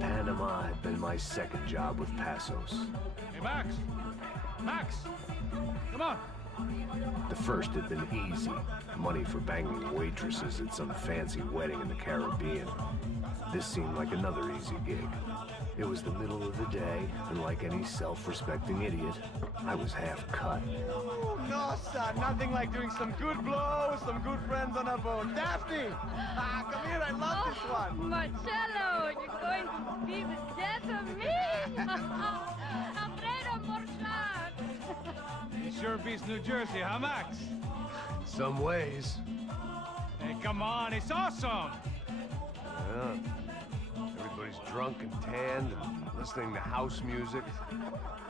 Panama had been my second job with Passos. Hey, Max! Max! Come on! The first had been easy. Money for banging waitresses at some fancy wedding in the Caribbean. This seemed like another easy gig. It was the middle of the day, and like any self-respecting idiot, I was half cut. Ooh, no, son. Nothing like doing some good blow with some good friends on a boat. Daphne! Come here, I love this one. Marcello, you're going to be the death of me! Alfredo Morchat! It sure beats New Jersey, huh, Max? In some ways. Hey, come on, it's awesome! Yeah. Everybody's drunk and tanned and listening to house music.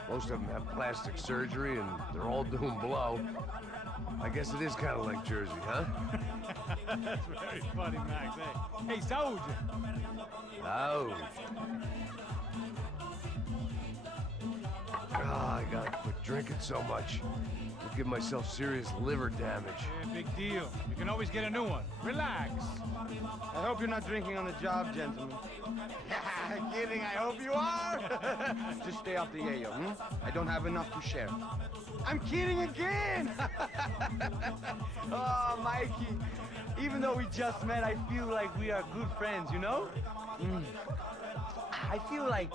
Most of them have plastic surgery and they're all doing blow. I guess it is kind of like Jersey, huh? That's very funny, Max. Hey, Saúde! Ouch. I gotta quit drinking so much. I'll give myself serious liver damage. Yeah, big deal. You can always get a new one. Relax. I hope you're not drinking on the job, gentlemen. Kidding, I hope you are. Just stay off the yayo, I don't have enough to share. I'm kidding again! Oh, Mikey, even though we just met, I feel like we are good friends, you know? I feel like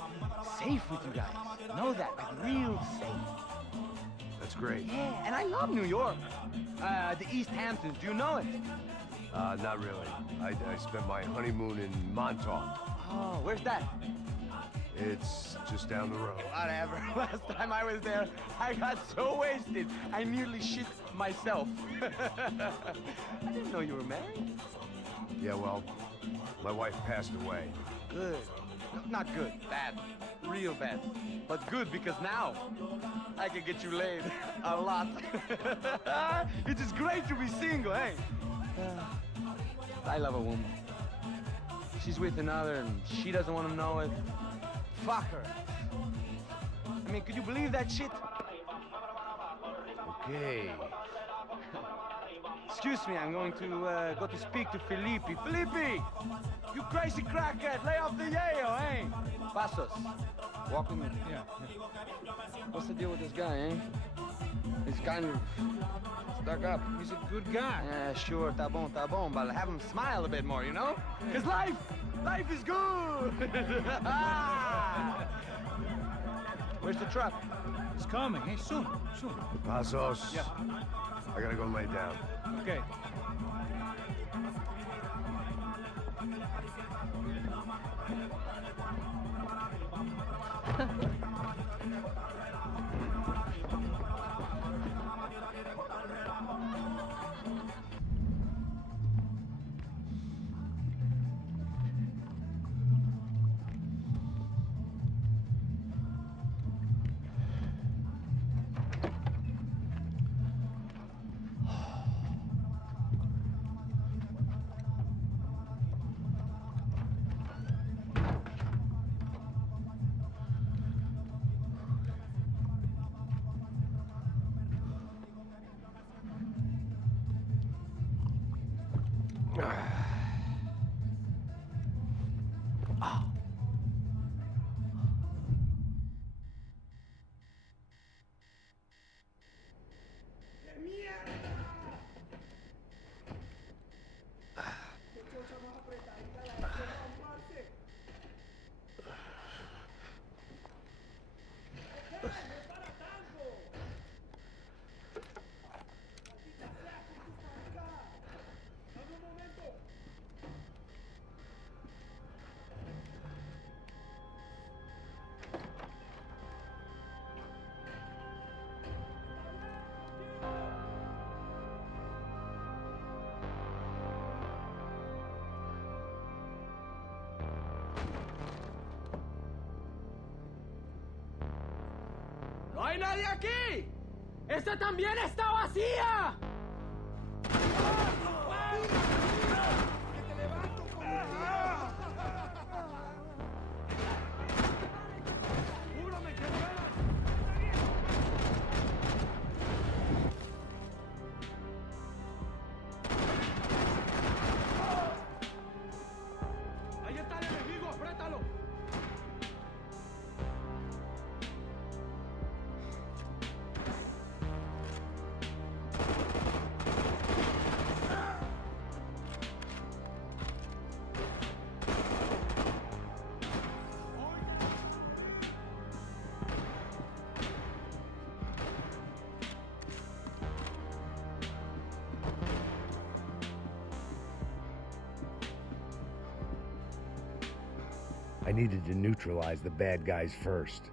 safe with you guys. Know that, like real safe. That's great. Yeah, and I love New York. The East Hamptons, do you know it? Not really. I spent my honeymoon in Montauk. Oh, where's that? It's just down the road. Whatever. Last time I was there, I got so wasted, I nearly shit myself. I didn't know you were married. Yeah, well, my wife passed away. Good. No, not good. Bad. Real bad. But good because now I can get you laid a lot. It is great to be single, hey? I love a woman. She's with another and she doesn't want to know it. Fuck her. I mean, could you believe that shit? Okay. Excuse me, I'm going to go to speak to Felipe. Felipe! You crazy crackhead, lay off the yayo, eh? Passos, walk with me. Yeah. What's the deal with this guy, eh? He's kind of stuck up. He's a good guy. Yeah, sure, tá bom, but have him smile a bit more, you know? Because life is good! Where's the truck? It's coming. Hey, soon. Passos. Yeah. I gotta go lay down. Okay. ¡No hay nadie aquí! ¡Esta también está vacía! I needed to neutralize the bad guys first.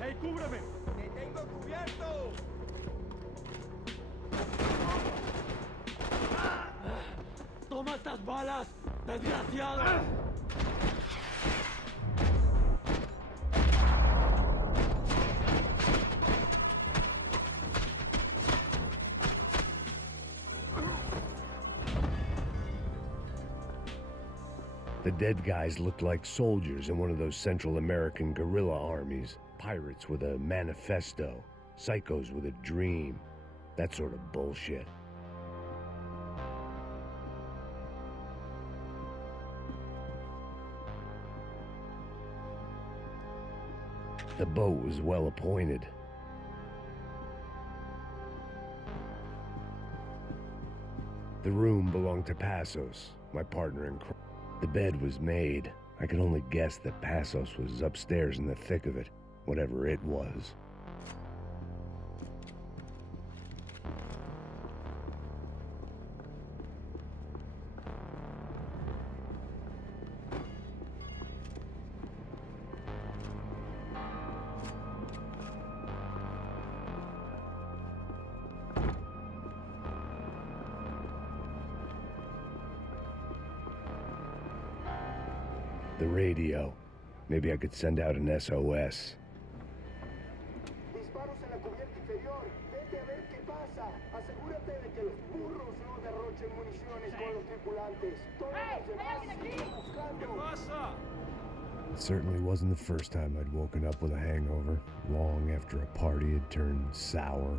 ¡Hey, cúbreme! ¡Te tengo cubierto! ¡Toma estas balas, desgraciado! The dead guys looked like soldiers in one of those Central American guerrilla armies. Pirates with a manifesto, psychos with a dream, that sort of bullshit. The boat was well appointed. The room belonged to Passos, my partner in crime. The bed was made. I could only guess that Passos was upstairs in the thick of it, whatever it was. The radio. Maybe I could send out an SOS. Disparos en la cubierta inferior. Vete a ver qué pasa. Asegúrate de que los burros no derrochen municiones con los tripulantes. Todos los demás siguen buscando. It certainly wasn't the first time I'd woken up with a hangover, long after a party had turned sour.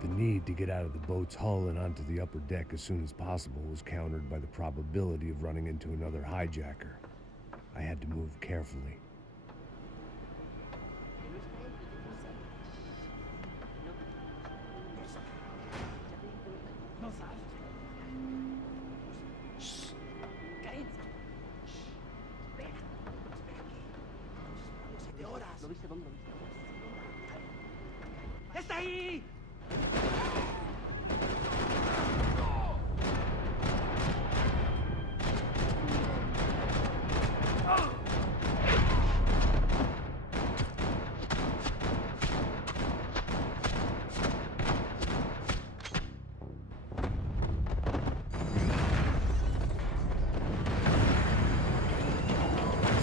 The need to get out of the boat's hull and onto the upper deck as soon as possible was countered by the probability of running into another hijacker. I had to move carefully. ¡Está ahí!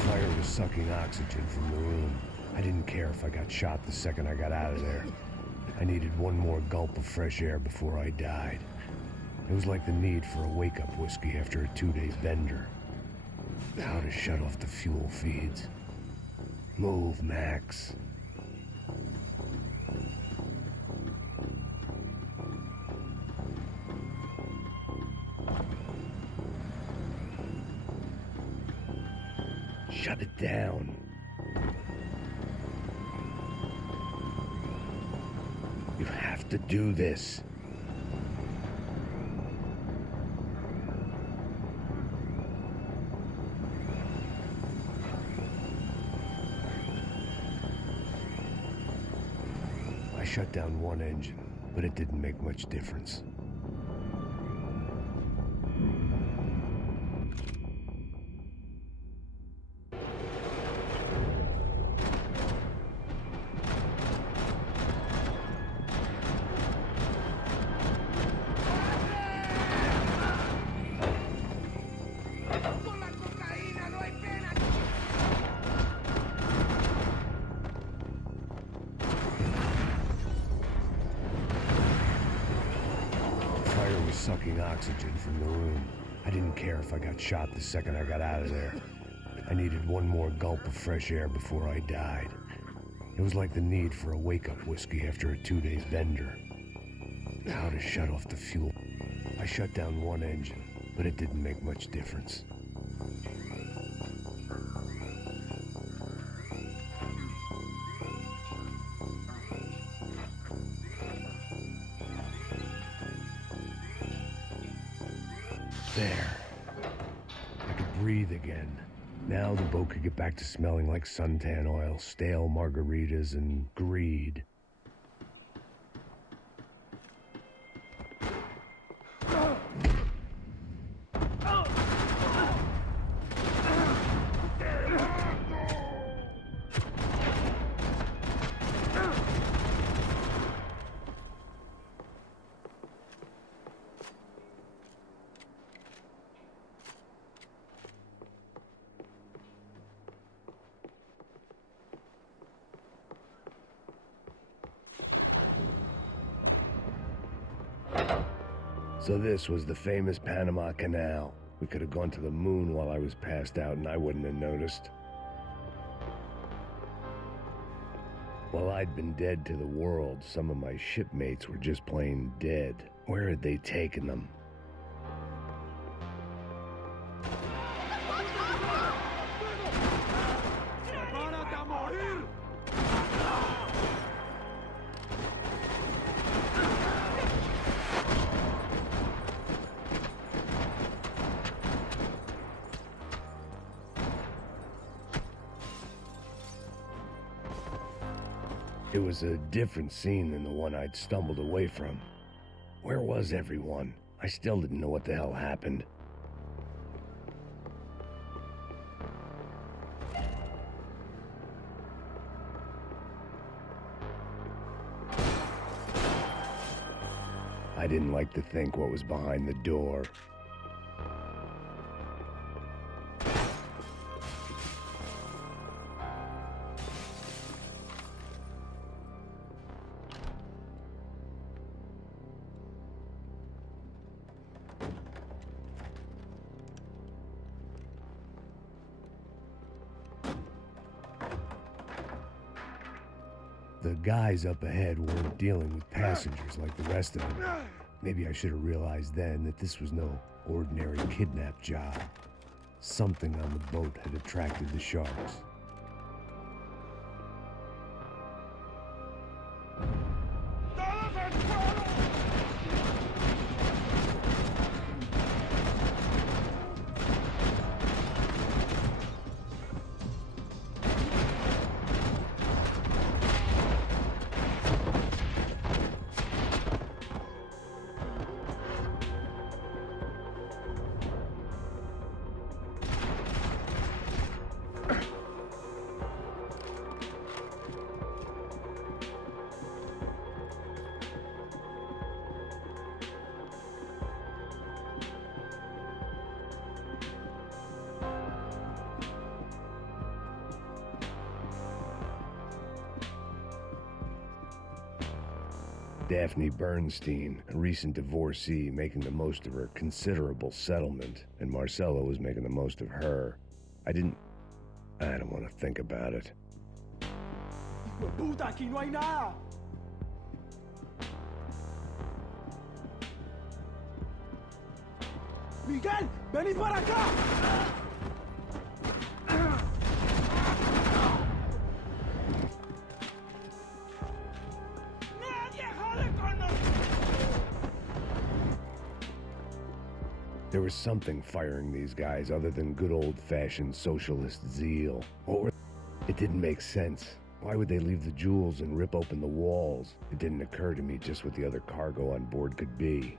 Fire was sucking oxygen from the room. I didn't care if I got shot the second I got out of there. I needed one more gulp of fresh air before I died. It was like the need for a wake-up whiskey after a 2-day bender. How to shut off the fuel feeds. Move, Max. Shut it down. You have to do this. I shut down one engine, but it didn't make much difference. Sucking oxygen from the room. I didn't care if I got shot the second I got out of there. I needed one more gulp of fresh air before I died. It was like the need for a wake-up whiskey after a 2-day bender. How to shut off the fuel. I shut down one engine, but it didn't make much difference. There. I could breathe again. Now the boat could get back to smelling like suntan oil, stale margaritas, and greed. So this was the famous Panama Canal. We could have gone to the moon while I was passed out and I wouldn't have noticed. While I'd been dead to the world, some of my shipmates were just plain dead. Where had they taken them? It was a different scene than the one I'd stumbled away from. Where was everyone? I still didn't know what the hell happened. I didn't like to think what was behind the door. The guys up ahead weren't dealing with passengers like the rest of them. Maybe I should have realized then that this was no ordinary kidnap job. Something on the boat had attracted the sharks. Daphne Bernstein, a recent divorcee, making the most of her considerable settlement, and Marcella was making the most of her. I don't want to think about it. ¡Puta, aquí no hay nada! ¡Miguel, venid para acá! There was something firing these guys other than good old-fashioned socialist zeal. It didn't make sense. Why would they leave the jewels and rip open the walls? It didn't occur to me just what the other cargo on board could be.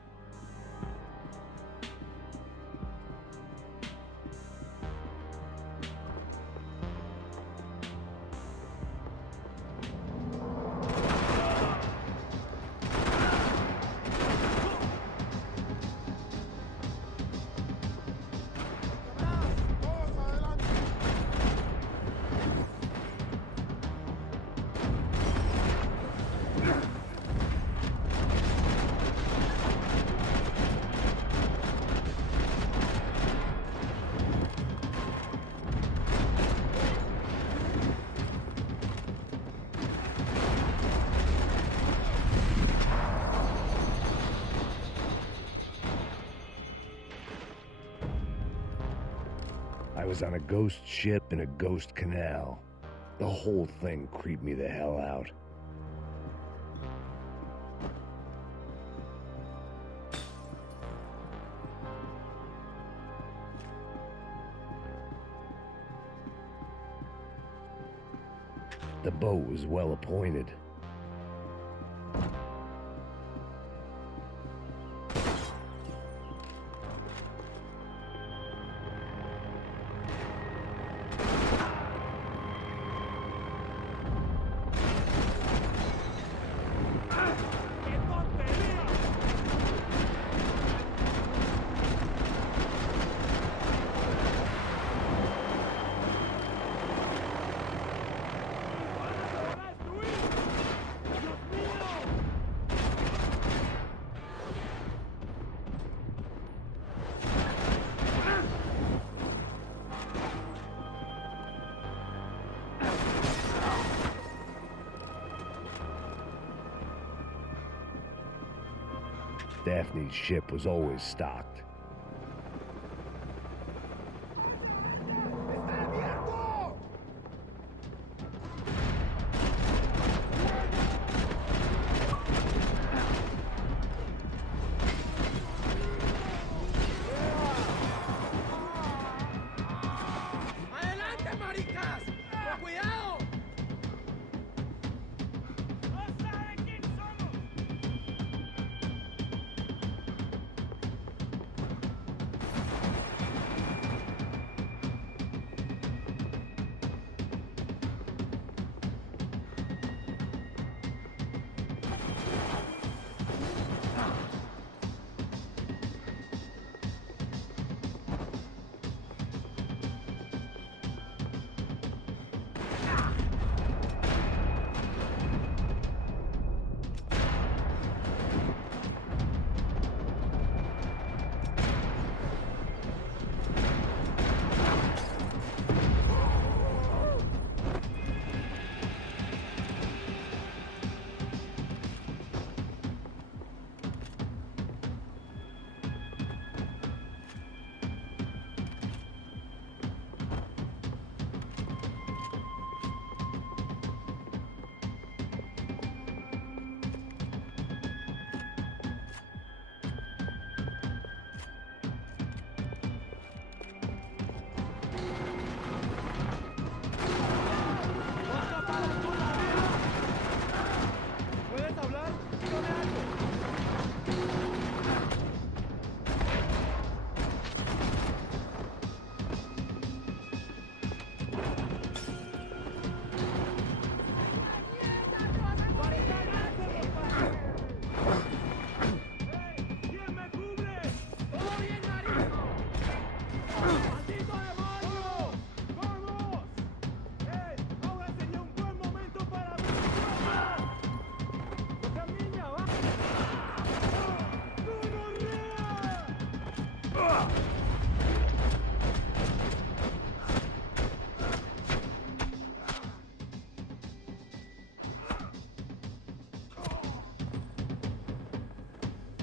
I was on a ghost ship in a ghost canal. The whole thing creeped me the hell out. The boat was well appointed. Daphne's ship was always stocked. ¡Adelante, maricas! ¡Con cuidado!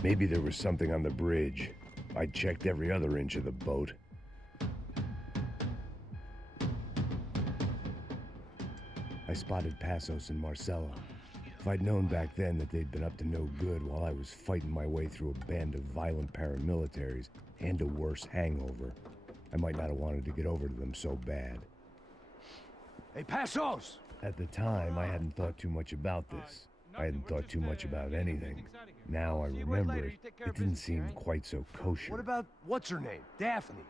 Maybe there was something on the bridge. I checked every other inch of the boat. I spotted Passos and Marcella. If I'd known back then that they'd been up to no good while I was fighting my way through a band of violent paramilitaries and a worse hangover, I might not have wanted to get over to them so bad. Hey, Passos! At the time, I hadn't thought too much about this. I hadn't thought too much about anything. Now I remember it, it didn't seem quite so kosher. What about, what's her name? Daphne.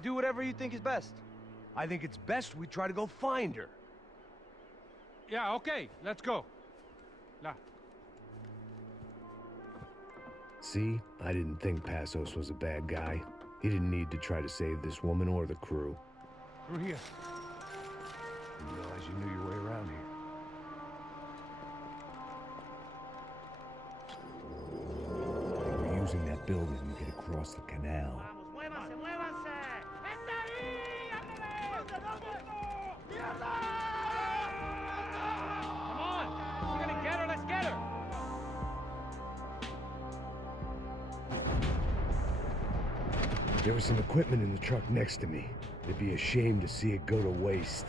Do whatever you think is best. I think it's best we try to go find her. Yeah, okay, let's go. La. See, I didn't think Passos was a bad guy. He didn't need to try to save this woman or the crew. Through here. Didn't realize you knew your way around here. They were using that building to get across the canal. ¡Muévanse, muévanse! ¡Está ahí! Come on! We're gonna get her, let's get her! There was some equipment in the truck next to me. It'd be a shame to see it go to waste.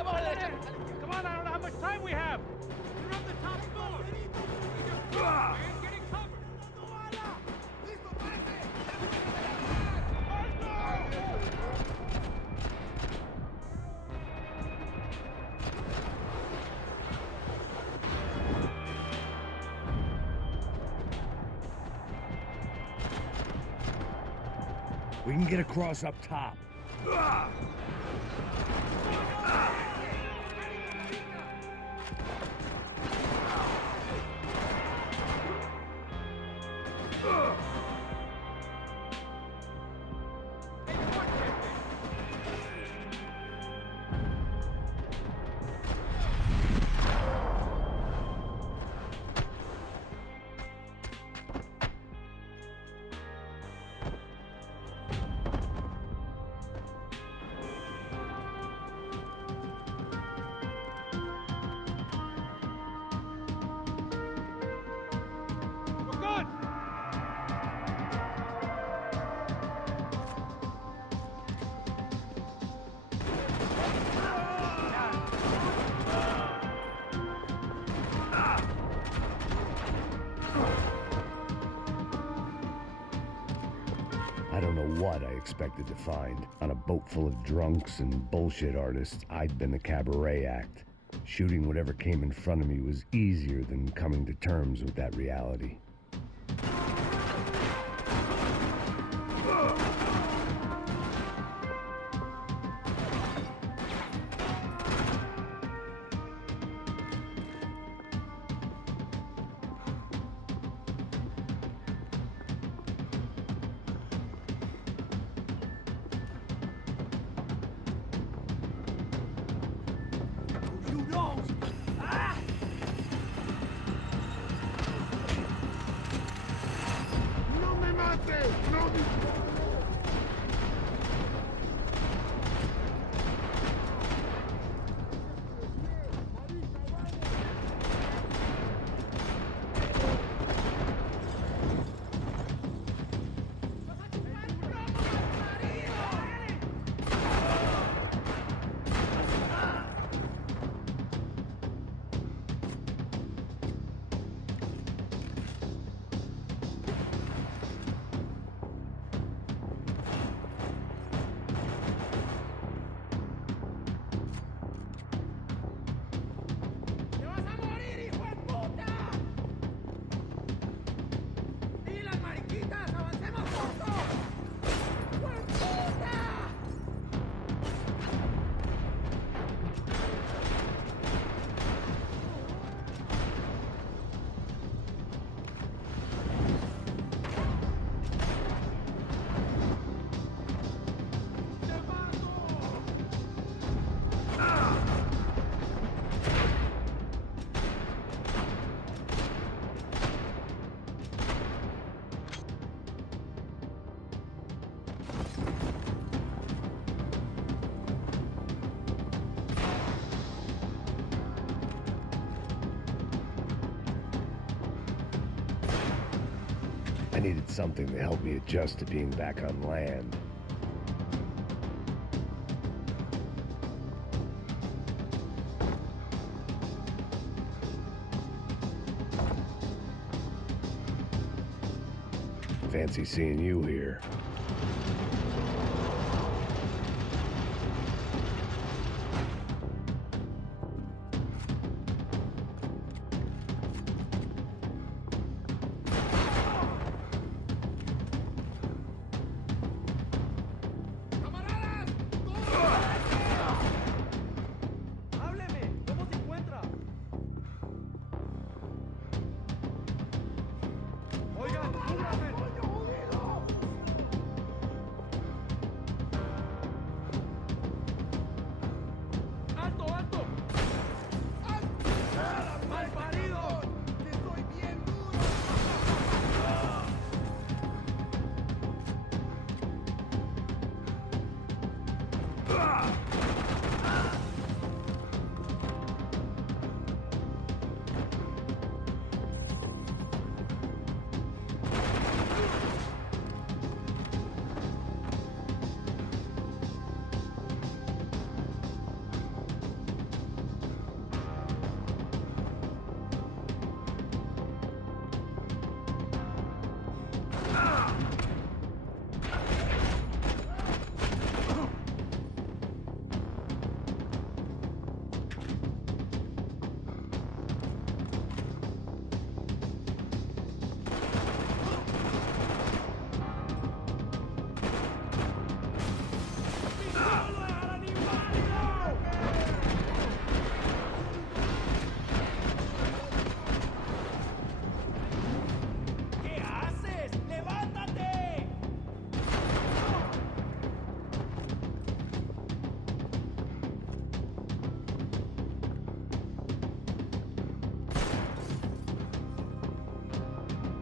Come on, I don't know how much time we have. You're up the top floor. Man, getting covered. We can get across up top. I don't know what I expected to find. On a boat full of drunks and bullshit artists, I'd been the cabaret act. Shooting whatever came in front of me was easier than coming to terms with that reality. I needed something to help me adjust to being back on land. Fancy seeing you here.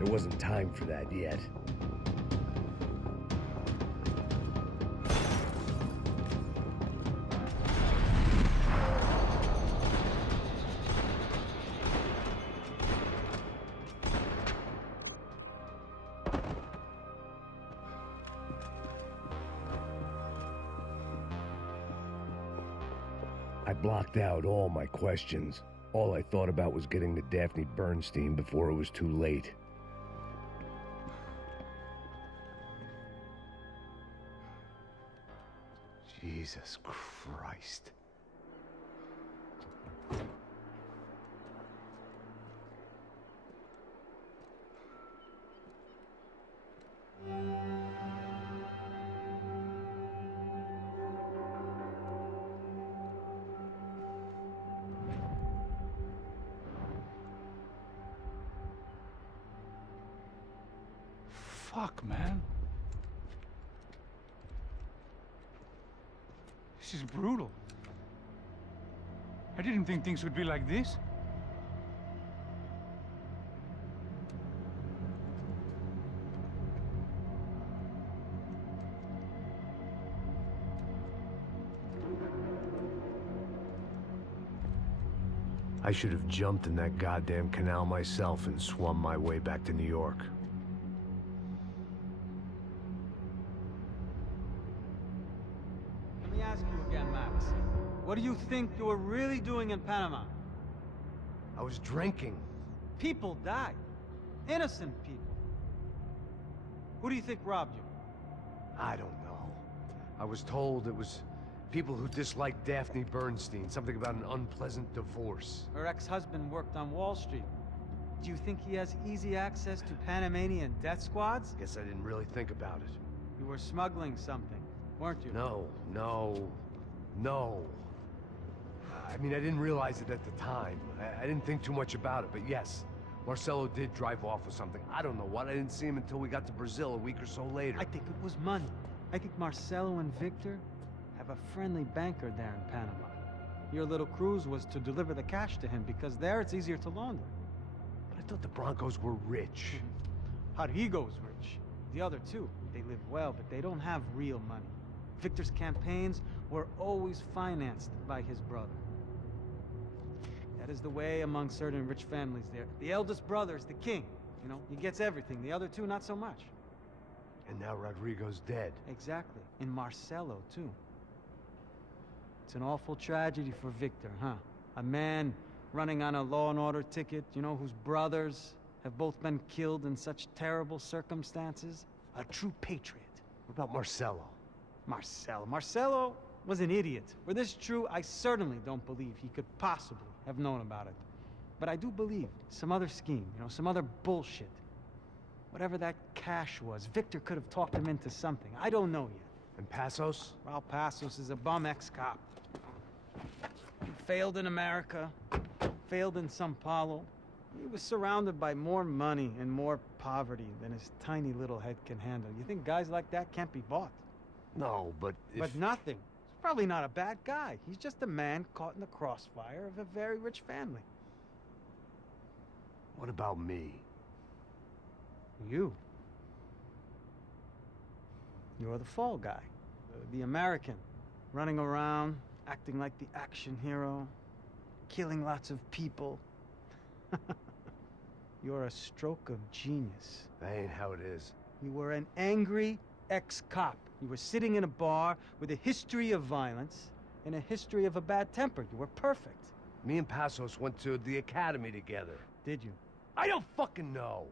There wasn't time for that yet. I blocked out all my questions. All I thought about was getting to Daphne Bernstein before it was too late. Jesus Christ. Fuck, man. This is brutal. I didn't think things would be like this. I should have jumped in that goddamn canal myself and swum my way back to New York. Let me ask you again, Max. What do you think you were really doing in Panama? I was drinking. People died. Innocent people. Who do you think robbed you? I don't know. I was told it was people who disliked Daphne Bernstein, something about an unpleasant divorce. Her ex-husband worked on Wall Street. Do you think he has easy access to Panamanian death squads? Guess I didn't really think about it. You were smuggling something, weren't you? No. I mean, I didn't realize it at the time. I didn't think too much about it, but yes, Marcelo did drive off with something. I don't know what. I didn't see him until we got to Brazil a week or so later. I think it was money. I think Marcelo and Victor have a friendly banker there in Panama. Your little cruise was to deliver the cash to him because there it's easier to launder. But I thought the Broncos were rich. Rodrigo's rich. The other two, they live well, but they don't have real money. Victor's campaigns were always financed by his brother. That is the way among certain rich families there. The eldest brother is the king. You know, he gets everything. The other two, not so much. And now Rodrigo's dead. Exactly. And Marcelo, too. It's an awful tragedy for Victor, huh? A man running on a law and order ticket, you know, whose brothers have both been killed in such terrible circumstances. A true patriot. What about Marcelo? Marcelo was an idiot. Were this true, I certainly don't believe he could possibly have known about it. But I do believe some other scheme, you know, some other bullshit. Whatever that cash was, Victor could have talked him into something. I don't know yet. And Passos? Raul Passos is a bum ex-cop. He failed in America, failed in Sao Paulo. He was surrounded by more money and more poverty than his tiny little head can handle. You think guys like that can't be bought? No, but if... But nothing. He's probably not a bad guy. He's just a man caught in the crossfire of a very rich family. What about me? You. You're the fall guy. The American. Running around, acting like the action hero. Killing lots of people. You're a stroke of genius. That ain't how it is. You were an angry ex-cop. You were sitting in a bar with a history of violence and a history of a bad temper. You were perfect. Me and Passos went to the academy together. Did you? I don't fucking know.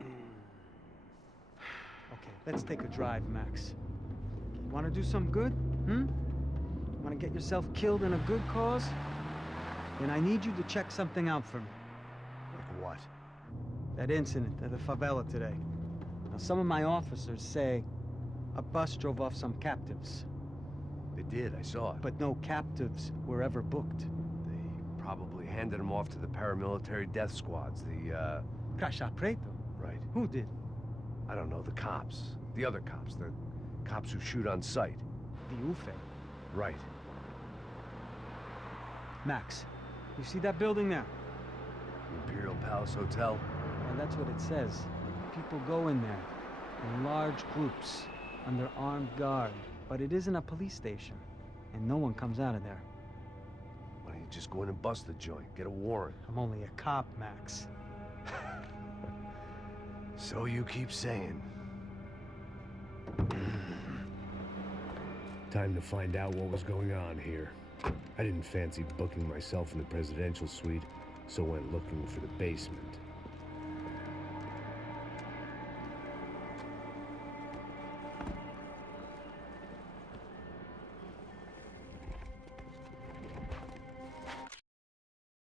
Okay, let's take a drive, Max. You want to do some good? You want to get yourself killed in a good cause? Then I need you to check something out for me. Like what? That incident at the favela today. Now, some of my officers say a bus drove off some captives. They did, I saw it. But no captives were ever booked. They probably handed them off to the paramilitary death squads, the, Caixa Preto? Right. Who did? I don't know, the cops. The other cops, the cops who shoot on sight. The UFE. Right. Max, you see that building there? The Imperial Palace Hotel? Well, that's what it says. People go in there in large groups under armed guard. But it isn't a police station, and no one comes out of there. Why don't you just go in and bust the joint? Get a warrant. I'm only a cop, Max. So you keep saying. Time to find out what was going on here. I didn't fancy booking myself in the presidential suite, so went looking for the basement.